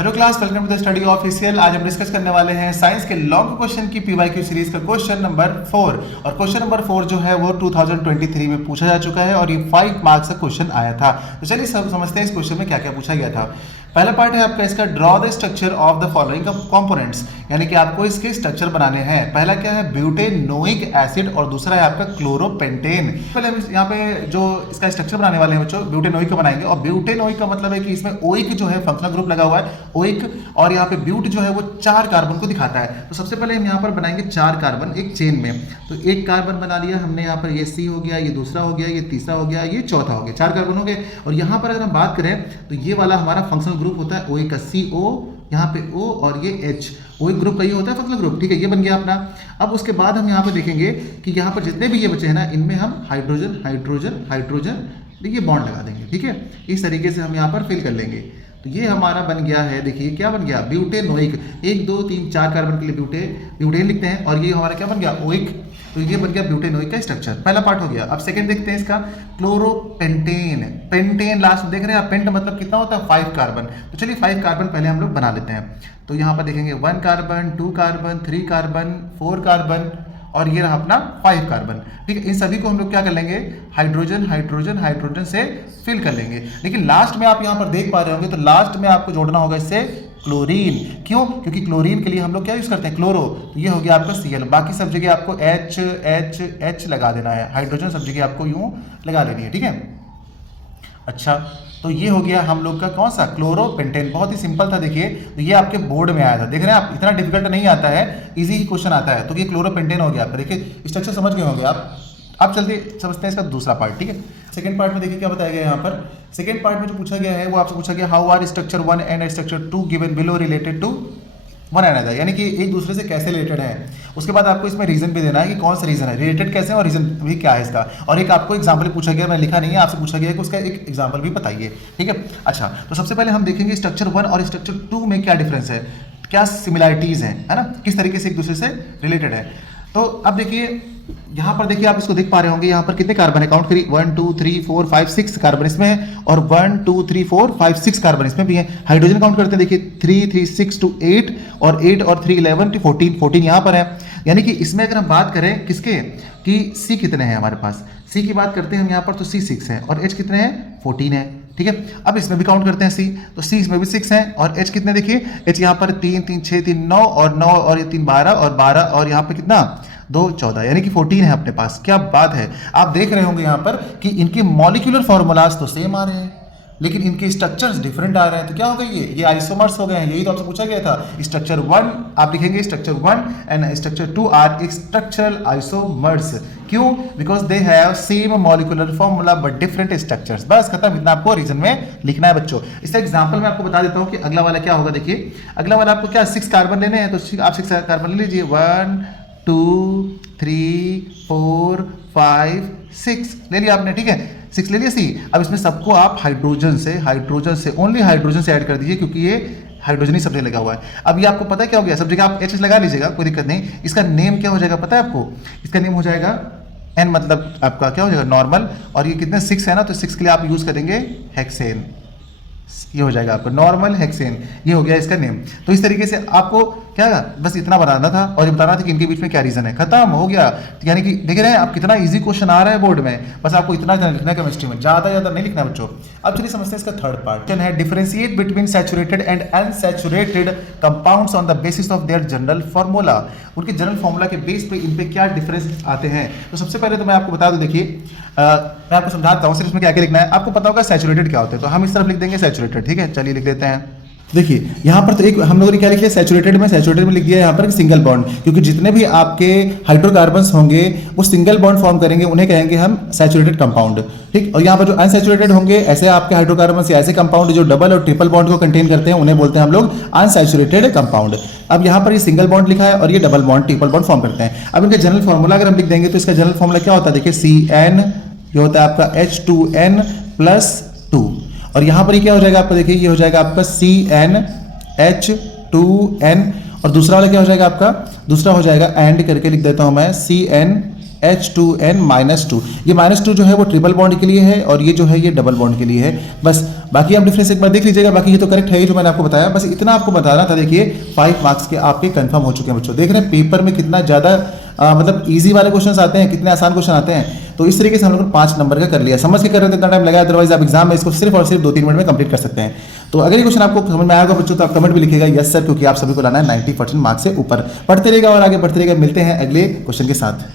Hello class, welcome to the study official. आज हम discuss करने वाले हैं साइंस के लॉन्ग क्वेश्चन की पीवाईक्यू सीरीज का क्वेश्चन नंबर 4। और क्वेश्चन नंबर 4 जो है वो 2023 में पूछा जा चुका है और ये 5 मार्क्स का क्वेश्चन आया था। तो चलिए सब समझते हैं इस क्वेश्चन में क्या क्या पूछा गया था। पहला पार्ट है आपका इसका, draw the structure of the following components, यानी कि आपको इसके स्ट्रक्चर बनाने हैं। पहला क्या है, ब्यूटेनोइक एसिड, और दूसरा है आपका क्लोरोपेंटेन। पहले हम यहाँ पे जो इसका स्ट्रक्चर बनाने वाले हैं बच्चों, ब्यूटेनोइक का बनाएंगे। और ब्यूटेनोइक का मतलब है कि इसमें ओइक जो है फंक्शनल ग्रुप लगा हुआ है, ओइक, और यहाँ पे ब्यूट जो है वो 4 कार्बन को दिखाता है। तो सबसे पहले हम यहाँ पर बनाएंगे 4 कार्बन एक चेन में। तो एक कार्बन बना लिया हमने यहाँ पर, ये सी हो गया, ये दूसरा हो गया, ये तीसरा हो गया, ये चौथा हो गया, 4 कार्बन हो गए। और यहाँ पर अगर हम बात करें तो ये वाला हमारा फंक्शनल ग्रुप होता है ओइक का, CO, यहाँ पे O और ये H, ओइक ग्रुप का ये होता है फंक्शनल ग्रुप। ठीक है, ये बन गया अपना। अब उसके बाद हम यहाँ पे देखेंगे कि यहाँ पर जितने भी ये बचे हैं ना, इनमें हम हाइड्रोजन हाइड्रोजन हाइड्रोजन ये बॉन्ड लगा देंगे। ठीक है, इस तरीके से हम यहाँ पर फिल कर लेंगे। तो ये हमारा बन गया है, देखिए क्या बन गया, ब्यूटेनोइक। 1 2 3 4 कार्बन के लिए ब्यूटेन लिखते हैं, और ये हमारा क्या बन गया, ओइक। तो ये बन गया ब्यूटेनोइक का स्ट्रक्चर, पहला पार्ट हो गया। अब सेकंड देखते हैं इसका, क्लोरोपेंटेन। पेंटेन लास्ट में देख रहे हैं आप, पेंट मतलब कितना होता है, 5 कार्बन। तो चलिए 5 कार्बन पहले हम लोग बना लेते हैं। तो यहाँ पर देखेंगे 1 कार्बन, 2 कार्बन, 3 कार्बन, 4 कार्बन, और ये रहा अपना 5 कार्बन। ठीक है, इन सभी को हम लोग क्या कर लेंगे, हाइड्रोजन हाइड्रोजन हाइड्रोजन से फिल कर लेंगे। लेकिन लास्ट में आप यहाँ पर देख पा रहे होंगे, तो लास्ट में आपको जोड़ना होगा इससे क्लोरीन। क्यों? क्योंकि क्लोरीन के लिए हम लोग क्या यूज करते हैं, क्लोरो। तो ये हो गया आपका Cl। बाकी सब जगह आपको H H H लगा देना है, हाइड्रोजन सब जगह आपको यूं लगा लेनी है। ठीक है, अच्छा, तो ये हो गया हम लोग का कौन सा, क्लोरोपेंटेन। बहुत ही सिंपल था, देखिए। तो ये आपके बोर्ड में आया था, देख रहे हैं आप, इतना डिफिकल्ट नहीं आता है, इजी ही क्वेश्चन आता है। तो ये क्लोरोपेंटेन हो गया आपका, देखिए स्ट्रक्चर समझ गए होंगे आप। अब चलते समझते हैं इसका दूसरा पार्ट। ठीक है, सेकंड पार्ट में देखिए क्या बताया गया है यहाँ पर। सेकंड पार्ट में जो पूछा गया है वो आपसे पूछा गया, how are structure 1 and structure 2 given below related to one another, यानी कि एक दूसरे से कैसे रिलेटेड है। उसके बाद आपको इसमें रीजन भी देना है कि कौन सा रीजन है, रिलेटेड कैसे है और रीजन भी क्या है इसका। और एक आपको एग्जांपल पूछा गया, मैंने लिखा नहीं है, आपसे पूछा गया है कि उसका एक एग्जांपल भी बताइए। ठीक है, अच्छा, तो सबसे पहले हम देखेंगे स्ट्रक्चर 1 और स्ट्रक्चर 2 में क्या डिफरेंस है, क्या सिमिलैरिटीज हैं, है ना, किस तरीके से एक दूसरे से रिलेटेड है। तो अब देखिए यहाँ पर, देखिए आप इसको देख पा रहे होंगे, यहाँ पर कितने कार्बन है, काउंट करिए, 1 2 3 4 5 6 कार्बन इसमें है, और 1 2 3 4 5 6 कार्बन इसमें भी है। हाइड्रोजन काउंट करते हैं, देखिए 3 3 6 2 8, और 8 और 3 11 14 14 यहाँ पर है। यानी कि इसमें अगर हम बात करें किसके, कि C कितने हैं हमारे पास, C की बात करते हैं हम यहाँ पर, तो C 6 है, और H कितने हैं, 14 है। ठीक है, अब इसमें भी काउंट करते हैं C, तो C इसमें भी 6 है, और H कितने, देखिए H यहाँ पर 3 3 6 3 9, और 9 और ये 3 12, और 12 और यहाँ पे कितना 2 14, यानी कि 14 है अपने पास। क्या बात है, आप देख रहे होंगे यहाँ पर कि इनके मॉलिक्यूलर फॉर्मूलाज तो सेम आ रहे हैं, लेकिन इनके स्ट्रक्चर्स डिफरेंट आ रहे हैं। तो क्या हो गए, ये आइसोमर्स हो गए हैं। यही तो आपसे पूछा गया था। स्ट्रक्चर 1 आप लिखेंगे, structure 1 and structure 2 are structural isomers. क्यों? Because they have same molecular formula but different structures. बस खत्म, इतना आपको रीजन में लिखना है बच्चों। इसका एग्जांपल मैं आपको बता देता हूँ कि अगला वाला क्या होगा। देखिए अगला वाला आपको क्या, 6 कार्बन लेने हैं, तो आप 6 कार्बन ले लीजिए, 1 2 3 4 5 6 ले लिया आपने। ठीक है, 6 ले लिया C। अब इसमें सबको आप हाइड्रोजन से ओनली हाइड्रोजन से ऐड कर दीजिए, क्योंकि ये हाइड्रोजन ही सब जगह लगा हुआ है। अब ये आपको पता है क्या हो गया, सब जगह आप H लगा लीजिएगा, कोई दिक्कत नहीं। इसका नेम क्या हो जाएगा पता है आपको, इसका नेम हो जाएगा N, मतलब आपका क्या हो जाएगा, नॉर्मल। और ये कितने 6 है ना, तो 6 के लिए आप यूज करेंगे हेक्सेन। ये हो जाएगा आपका नॉर्मल हेक्सेन, ये हो गया इसका नेम। तो इस तरीके से आपको क्या, बस इतना बताना था, और ये बताना था कि इनके बीच में क्या रीजन है, खत्म हो गया। यानी कि देख रहे हैं आप कितना इजी क्वेश्चन आ रहा है बोर्ड में, बस आपको इतना लिखना है केमिस्ट्री में, ज्यादा नहीं लिखना बच्चों। अब चलिए समझते हैं इसका थर्ड पार्ट है, differentiate between saturated and unsaturated compounds on the basis of their general formula. उनके जनरल फार्मूला के बेस पे इन पे क्या डिफरेंस आते हैं। तो सबसे पहले तो मैं आपको बता दूं, देखिए मैं आपको समझाता हूँ सिर्फ इसमें क्या क्या लिखना है। आपको पता होगा सैचुरेटेड क्या होता है, तो हम इस तरफ लिख देंगे सैचुरेटेड। ठीक है, चलिए लिख देते हैं। देखिए यहाँ पर तो एक हम लोगों ने क्या लिख लिया, सैचुरेटेड में लिख दिया यहाँ पर सिंगल बॉन्ड, क्योंकि जितने भी आपके हाइड्रोकार्बन्स होंगे वो सिंगल बॉन्ड फॉर्म करेंगे, उन्हें कहेंगे हम सैचुरेटेड कंपाउंड। ठीक, और यहाँ पर जो अनसैचुरेटेड होंगे, ऐसे आपके हाइड्रोकार्बन्स या ऐसे कंपाउंड जो डबल और ट्रिपल बॉन्ड को कंटेन करते हैं, उन्हें बोलते हैं हम लोग अनसैचुरेटेड कंपाउंड। अब यहाँ पर ये सिंगल बॉन्ड लिखा है और ये double bond triple bond form करते हैं। अब इनका जनरल फॉर्मूला अगर हम लिख देंगे, तो इसका जनरल फॉर्मूला क्या होता है, देखिए CN, ये होता है आपका H2N+2, और यहाँ पर ये क्या हो जाएगा आपका, देखिए ये हो जाएगा आपका CnH2n, और दूसरा वाला क्या हो जाएगा आपका, दूसरा हो जाएगा एंड करके लिख देता हूँ मैं, CnH H2N-2। ये -2 जो है वो ट्रिपल बॉन्ड के लिए है और ये जो है ये डबल बॉन्ड के लिए है। बस बाकी आप डिफरेंस एक बार देख लीजिएगा। बाकी ये तो करेक्ट है जो मैंने आपको बताया, बस इतना आपको बताना था। देखिए 5 मार्क्स के आपके कंफर्म हो चुके हैं बच्चों। देख रहे हैं पेपर में कितना ज़्यादा मतलब इजी वाले क्वेश्चंस आते हैं, कितने आसान क्वेश्चन आते हैं। तो इस तरीके से हम लोगों ने 5 नंबर का कर लिया। समझ के कर रहे थे इतना टाइम लगा, अदरवाइज आप एग्जाम में इसको सिर्फ और सिर्फ 2-3 मिनट में कंप्लीट कर सकते हैं। तो अगर ये क्वेश्चन आपको समझ में आएगा बच्चों तो आप कमेंट भी लिखिएगा यस सर, क्योंकि आप सभी को लाना है 90% मार्क्स से ऊपर। पढ़ते रहेगा और आगे बढ़ते रहेगा। मिलते हैं अगले क्वेश्चन के साथ।